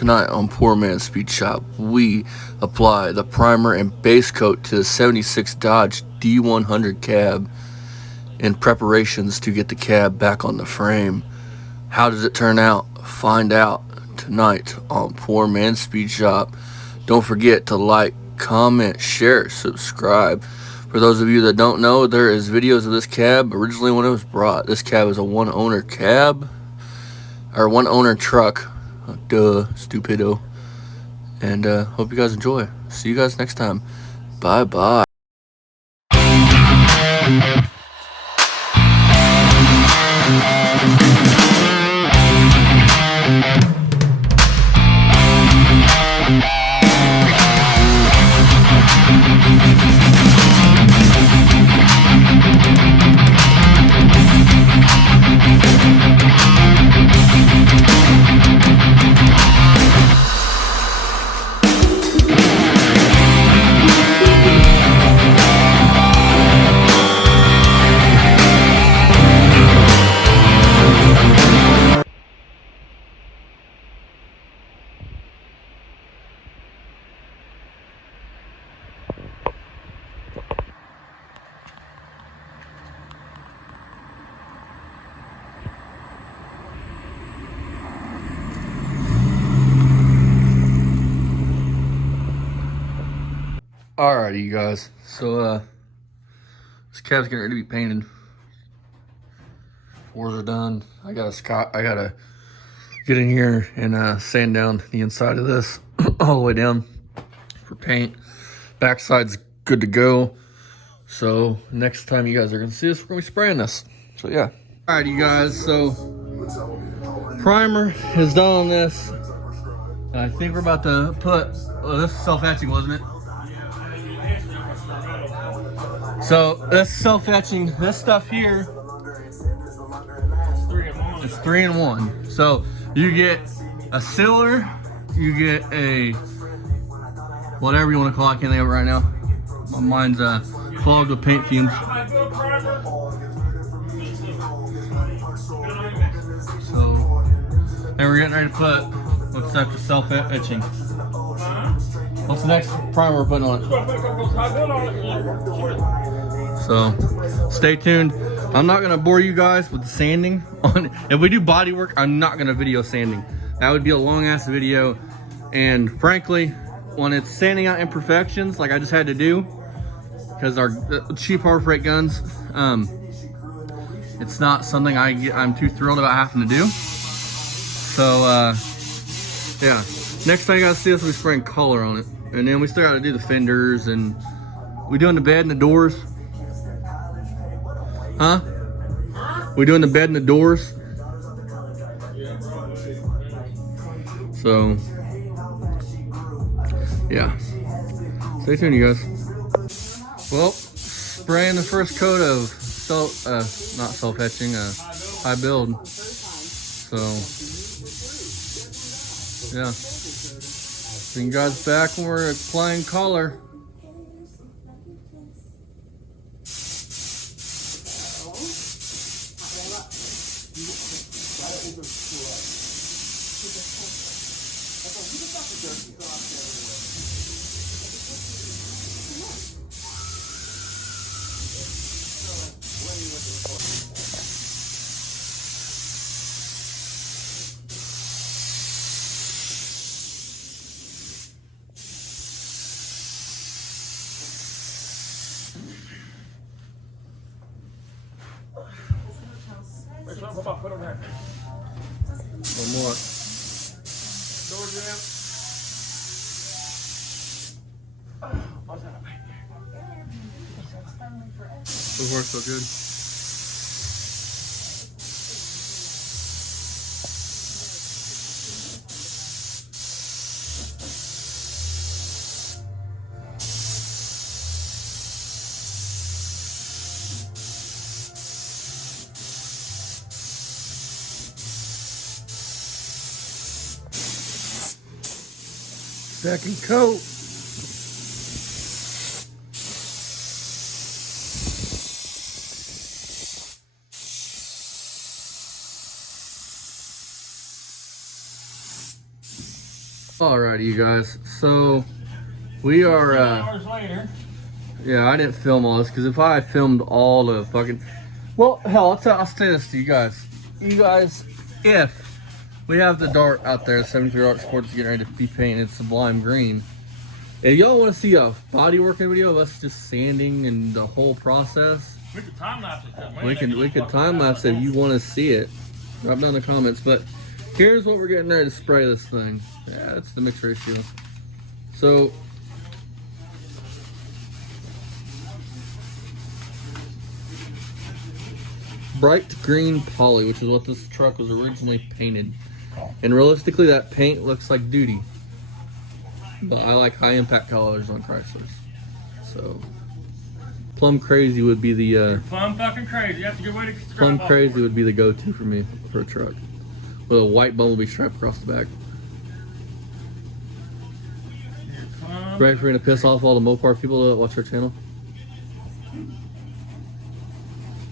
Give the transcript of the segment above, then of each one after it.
Tonight on Poor Man's Speed Shop, we apply the primer and base coat to the 76 Dodge D100 cab in preparations to get the cab back on the frame. How does it turn out? Find out tonight on Poor Man's Speed Shop. Don't forget to like, comment, share, subscribe. For those of you that don't know, there is videos of this cab. Originally when it was brought, this cab is a one-owner cab, or one-owner truck. Duh, stupido. And hope you guys enjoy. See you guys next time. Bye bye. Alrighty, you guys. So this cab's getting ready to be painted. Floors are done. I gotta get in here and sand down the inside of this all the way down for paint. Backside's good to go. So next time you guys are gonna see us, we're gonna be spraying this. So yeah. Alright, you guys. So primer is done on this. I think we're about to put. Oh, this is self-etching, wasn't it? So this self-etching, this stuff here, it's 3-in-1. So you get a sealer, you get a whatever you want to call it. I can't think of it right now. My mind's clogged with paint fumes. So then we're getting ready to put what's after self-etching. What's the next primer we're putting on it? So stay tuned. I'm not gonna bore you guys with the sanding on. If we do body work, I'm not gonna video sanding. That would be a long ass video. And frankly, when it's sanding out imperfections, like I just had to do, because our cheap Harbor Freight guns, it's not something I'm too thrilled about having to do. So yeah, next time you guys see us, we'll be spraying color on it. And then we still got to do the fenders, and we doing the bed and the doors. Huh? We doing the bed and the doors. So yeah, stay tuned, you guys. Well, spraying the first coat of not self-etching, high build. So yeah, bring you guys back when we're applying color. One more. So far, so good. Second coat. Alrighty, you guys. So we are. 2 hours later. Yeah, I didn't film all this because if I filmed all the fucking, well, hell, I'll say this to you guys. You guys, if we have the dart out there, 73 Art Sports getting ready to be painted sublime green. If y'all want to see a body working video of us just sanding and the whole process, we could time lapse it. We could time lapse it if you want to see it. Drop down in the comments. But here's what we're getting ready to spray this thing. Yeah, that's the mix ratio. So bright green poly, which is what this truck was originally painted. And realistically, that paint looks like duty. But I like high impact colors on Chryslers. So plum crazy would be the plum fucking crazy. That's a good way to describe plum crazy would be the go-to for me for a truck. With a white bumblebee stripe across the back. Ready for me to piss off all the Mopar people that watch our channel?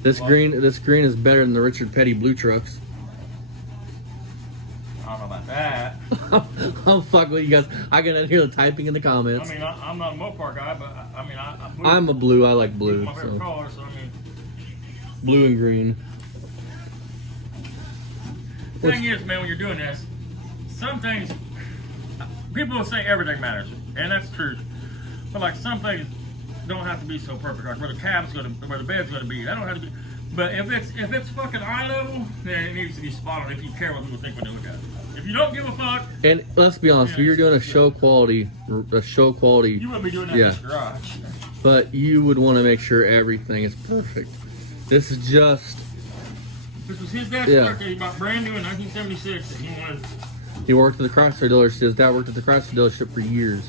This green is better than the Richard Petty blue trucks. I don't know about that. I'm fucking with you guys. I can hear the typing in the comments. I mean, I'm not a Mopar guy, but I'm a blue. I like blue. My favorite color, so I mean, blue and green. The thing is, man, when you're doing this, some things people will say everything matters, and that's true. But like some things don't have to be so perfect. Like where the cab's gonna, where the bed's gonna be, that don't have to be. But if it's fucking eye level, then it needs to be spot on. If you care what people think when they look at it. If you don't give a fuck. And let's be honest, if you're doing a show quality, you wouldn't be doing that in the garage. But you would want to make sure everything is perfect. This is just. This was his dad's truck that he bought brand new in 1976 that he wanted. He worked at the Chrysler dealership. His dad worked at the Chrysler dealership for years.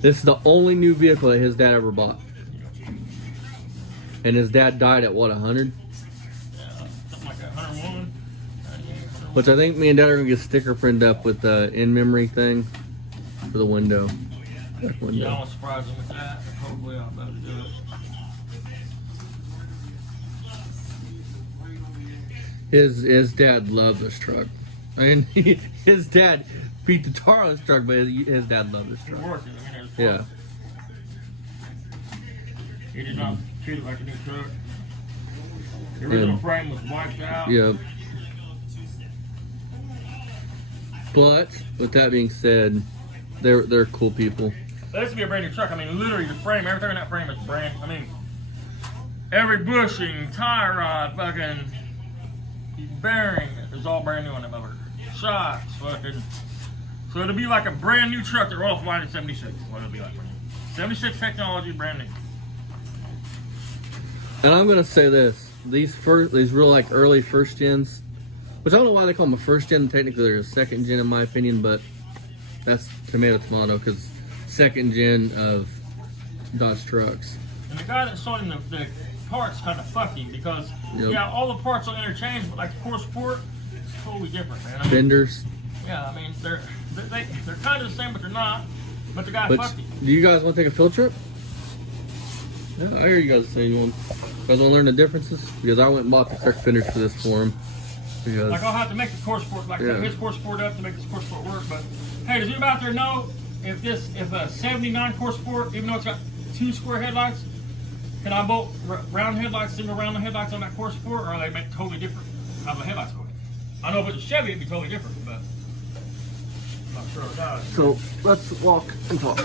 This is the only new vehicle that his dad ever bought. And his dad died at what, 100? Yeah, something like that, 101. Which I think me and Dad are gonna get sticker printed up with the in-memory thing for the window. Back window. Yeah, I won't surprise him with that. Hopefully I'll be able to do it. His dad loved this truck. I mean, his dad beat the tar on this truck, but his dad loved this truck. Working, I mean, yeah. He did not treat it like a new truck. The original frame was wiped out. Yep. But with that being said, they're cool people. This would be a brand new truck. I mean, literally the frame, everything in that frame is brand. I mean, every bushing, tie rod, fucking bearing is all brand new on the motor. Shocks, fucking. So it'll be like a brand new truck that rolled off the line in '76. What it'll be like. 76 technology, brand new. And I'm gonna say this: these real like early first gens, which I don't know why they call them a first gen. Technically, they're a second gen in my opinion, but that's tomato because second gen of Dodge trucks. And the guy that sold him the parts kind of fucky because yeah, all the parts are interchangeable, but like the core support, it's totally different, man. I mean, fenders. Yeah, I mean they're kind of the same, but they're not. But the guy fucked him. Do you guys want to take a field trip? Yeah, I hear you guys saying you guys want to learn the differences because I went and bought the correct fenders for this for him. Because, like I'll have to make the core support, take his core support up to make this core support work. But hey, does anybody out there know if a 79 core support, even though it's got 2 square headlights, can I bolt round headlights, single round headlights on that core support, or are they make totally different how the headlights go? I know if it's a Chevy, it'd be totally different, but I'm not sure it does. So let's walk and talk.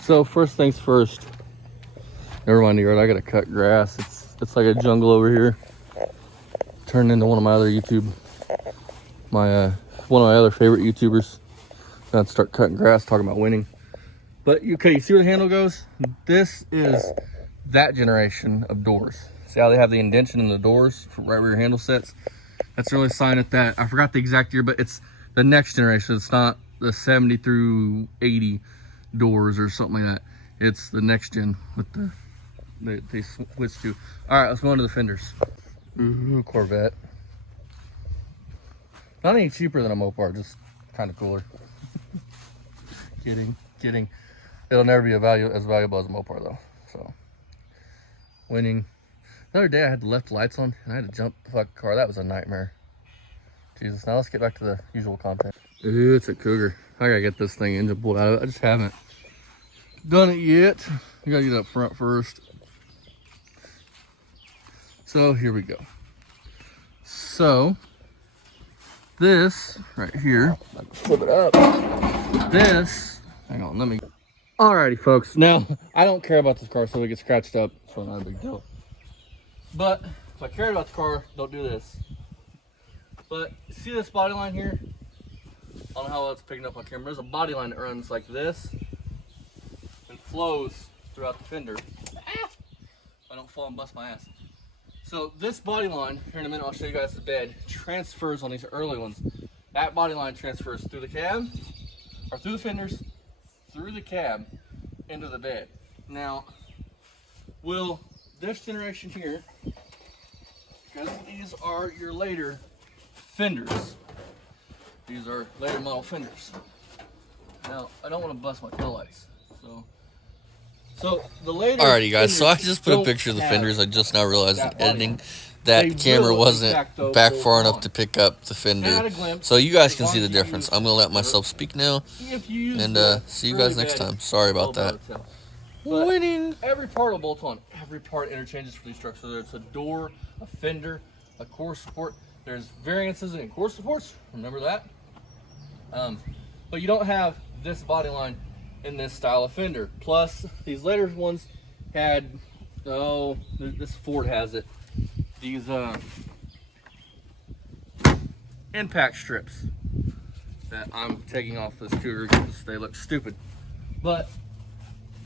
So first things first. Never mind, I gotta cut grass. It's like a jungle over here. Turned into one of my other one of my other favorite YouTubers. Gonna start cutting grass, talking about winning. But you see where the handle goes? This is that generation of doors. See how they have the indentation in the doors for right where your handle sits? That's really a sign that I forgot the exact year, but it's the next generation. It's not the 70 through 80 doors or something like that. It's the next gen with they switched to. All right, let's go into the fenders. Ooh, Corvette. Not any cheaper than a Mopar, just kind of cooler. Kidding. It'll never be as valuable as a Mopar though. So, winning. The other day I had the left lights on and I had to jump the fucking car. That was a nightmare. Jesus, now let's get back to the usual content. Ooh, it's a Cougar. I gotta get this thing engine bolt out of it. I just haven't done it yet. You gotta get up front first. So here we go. So this right here, flip it up. This, hang on, let me. Alrighty, folks. Now I don't care about this car, so it gets scratched up. So not a big deal. But if I care about the car, don't do this. But see this body line here? I don't know how well it's picking up on camera. There's a body line that runs like this and flows throughout the fender. I don't fall and bust my ass. So this body line, here in a minute I'll show you guys the bed, transfers on these early ones. That body line transfers through the cab, or through the fenders, through the cab, into the bed. Now, will this generation here, because these are your later fenders. These are later model fenders. Now, I don't want to bust my tail lights. So the later. Alrighty, guys. So I just put a picture of the fenders. I just now realized in editing that camera wasn't back far enough to pick up the fender. So you guys can see the difference. I'm gonna let myself speak now, and see you guys next time. Sorry about that. Winning. Every part will bolt on. Every part interchanges for these trucks. Whether it's a door, a fender, a core support. There's variances in core supports. Remember that. But you don't have this body line in this style of fender. Plus, these later ones had, this Ford has it, these impact strips that I'm taking off this Cougar because they look stupid. But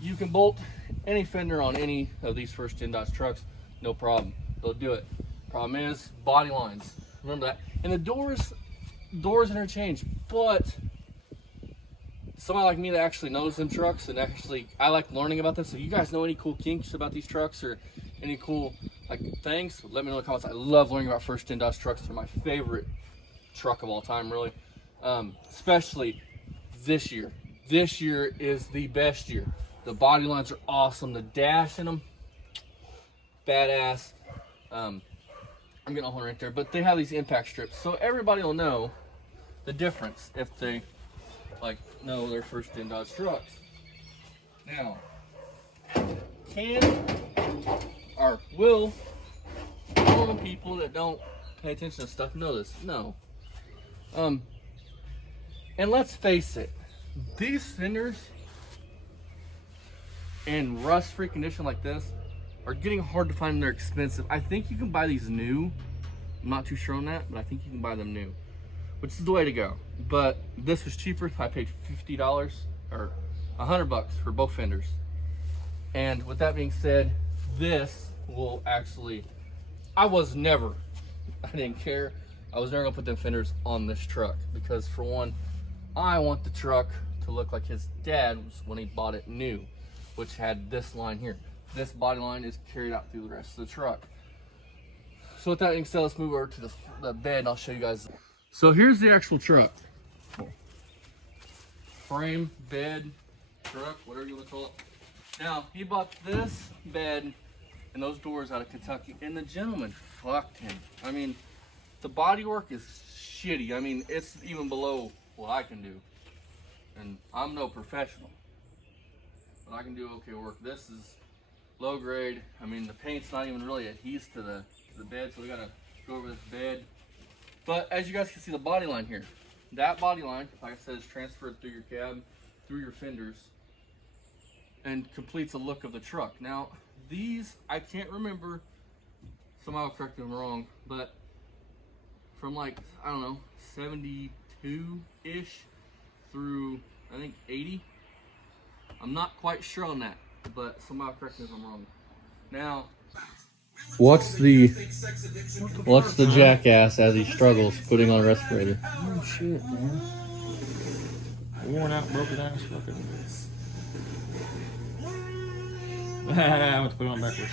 you can bolt any fender on any of these first gen Dodge trucks, no problem. They'll do it. Problem is body lines. Remember that. And the doors interchange, but somebody like me that actually knows them trucks and actually, I like learning about this. So if you guys know any cool kinks about these trucks or any cool like things, let me know in the comments. I love learning about first gen Dodge trucks. They're my favorite truck of all time, really. Especially this year. This year is the best year. The body lines are awesome. The dash in them, badass. I'm getting a whole right there, but they have these impact strips, so everybody will know the difference if they know their first gen Dodge trucks. Now, will all the people that don't pay attention to stuff know this? No. And let's face it, these fenders in rust-free condition like this are getting hard to find and they're expensive. I think you can buy these new. I'm not too sure on that, but I think you can buy them new, which is the way to go. But this was cheaper. I paid $50 or $100 for both fenders. And with that being said, this will actually, I didn't care. I was never gonna put them fenders on this truck because for one, I want the truck to look like his dad was when he bought it new, which had this line here. This body line is carried out through the rest of the truck. So with that being said, let's move over to the bed and I'll show you guys. So here's the actual truck. Frame, bed, truck, whatever you want to call it. Now, he bought this bed and those doors out of Kentucky, and the gentleman fucked him. I mean, the body work is shitty. I mean, it's even below what I can do. And I'm no professional, but I can do okay work. This is low grade. I mean, the paint's not even really adhesed to the bed, so we gotta go over this bed. But as you guys can see, the body line here, that body line, like I said, is transferred through your cab, through your fenders, and completes the look of the truck. Now, these, I can't remember, somebody will correct me if I'm wrong, but from like, I don't know, 72-ish through, I think, 80. I'm not quite sure on that, but somebody will correct me if I'm wrong. Now, watch the jackass as he struggles putting on a respirator. Oh shit, man. Worn out, broken ass fucking. I'm gonna put it on backwards.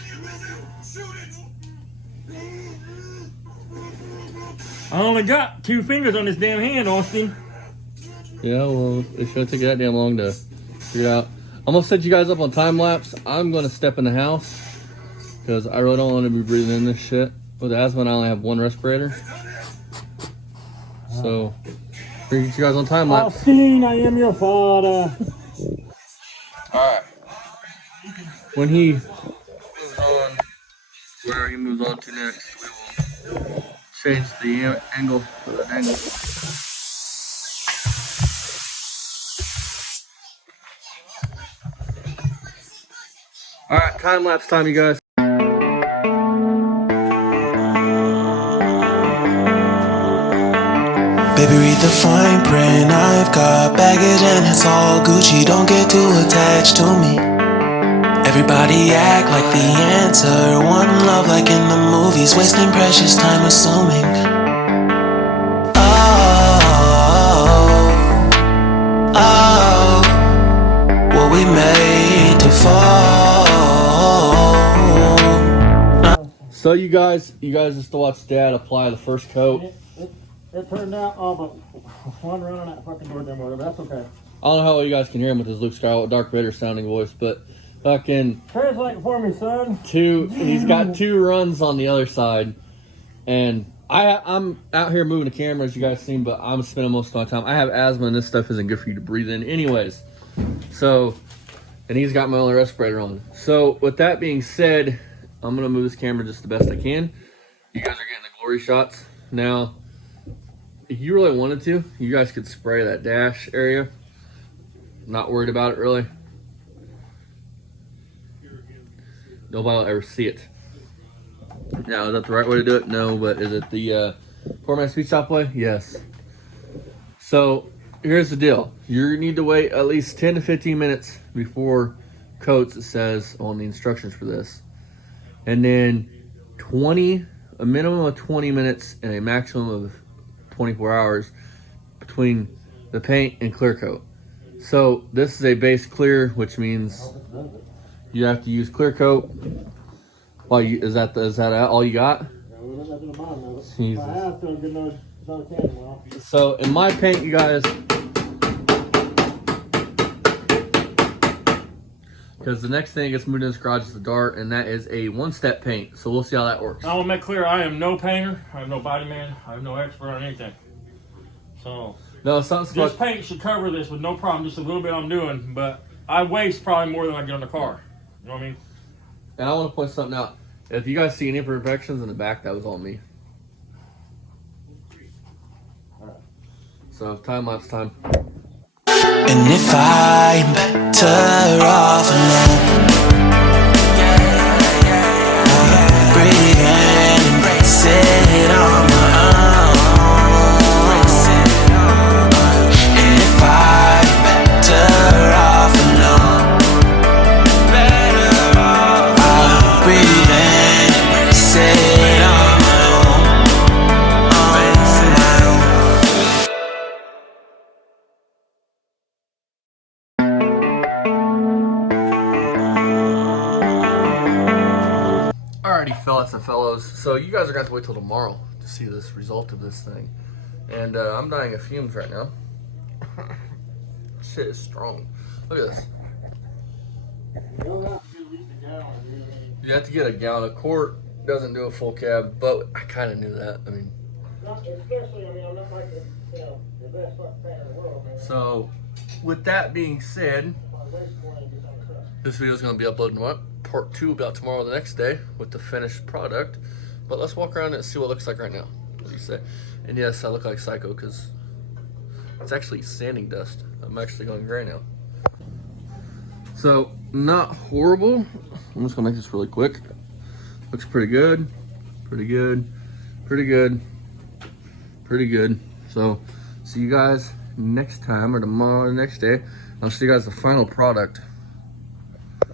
I only got 2 fingers on this damn hand, Austin. Yeah, well, it should take that damn long to figure it out. I'm gonna set you guys up on time lapse. I'm gonna step in the house because I really don't want to be breathing in this shit. With asthma, I only have 1 respirator. So, bring you guys on time lapse. Austin, I am your father. Alright. When he moves on, where he moves on to next, we will change the angle of the angle. Alright, time lapse time, you guys. Baby, read the fine print. I've got baggage and it's all Gucci. Don't get too attached to me. Everybody act like the answer. One love like in the movies. Wasting precious time assuming. Oh, what we made to fall. So you guys just watched Dad apply the first coat. It turned out all but one run on that fucking door there motor, but that's okay. I don't know how well you guys can hear him with his Luke Skywalker, Darth Vader sounding voice, but fucking Translate for me, son. he's got 2 runs on the other side, and I'm out here moving the camera as you guys seen, but I'm spending most of my time. I have asthma and this stuff isn't good for you to breathe in anyways. So, and he's got my only respirator on. So with that being said, I'm gonna move this camera just the best I can. You guys are getting the glory shots. Now, if you really wanted to, you guys could spray that dash area. Not worried about it really. Nobody will ever see it. Now, is that the right way to do it? No, but is it the format speed shop way? Yes. So here's the deal. You need to wait at least 10 to 15 minutes before coats, it says on the instructions for this. And then a minimum of 20 minutes and a maximum of 24 hours between the paint and clear coat. So this is a base clear, which means you have to use clear coat. Why, is that all you got? Jesus. So in my paint, you guys, because the next thing that gets moved in this garage is the dart, and that is a 1-step paint. So we'll see how that works. I want to make clear, I am no painter, I am no body man, I am no expert on anything. So No, this paint should cover this with no problem. Just a little bit I'm doing, but I waste probably more than I get on the car. You know what I mean? And I want to point something out. If you guys see any imperfections in the back, that was all me. So time lapse time. And if I'm better off alone, breathe and embrace it on my own. And if I'm better off alone, I'll breathe and embrace it on my own. Alrighty, fellas and fellows. So you guys are going to have to wait till tomorrow to see this result of this thing. And I'm dying of fumes right now. Shit is strong. Look at this. You have to get a gallon. A quart doesn't do a full cab, but I kind of knew that. I mean, I'm not like the best painter in the world, man. So, with that being said, this video is going to be uploaded part 2 about tomorrow, the next day, with the finished product. But let's walk around and see what it looks like right now. What do you say? And yes, I look like Psycho because it's actually sanding dust. I'm actually going gray now. So, not horrible. I'm just going to make this really quick. Looks pretty good. Pretty good. Pretty good. Pretty good. So, see you guys next time or tomorrow or the next day. I'll show you guys the final product.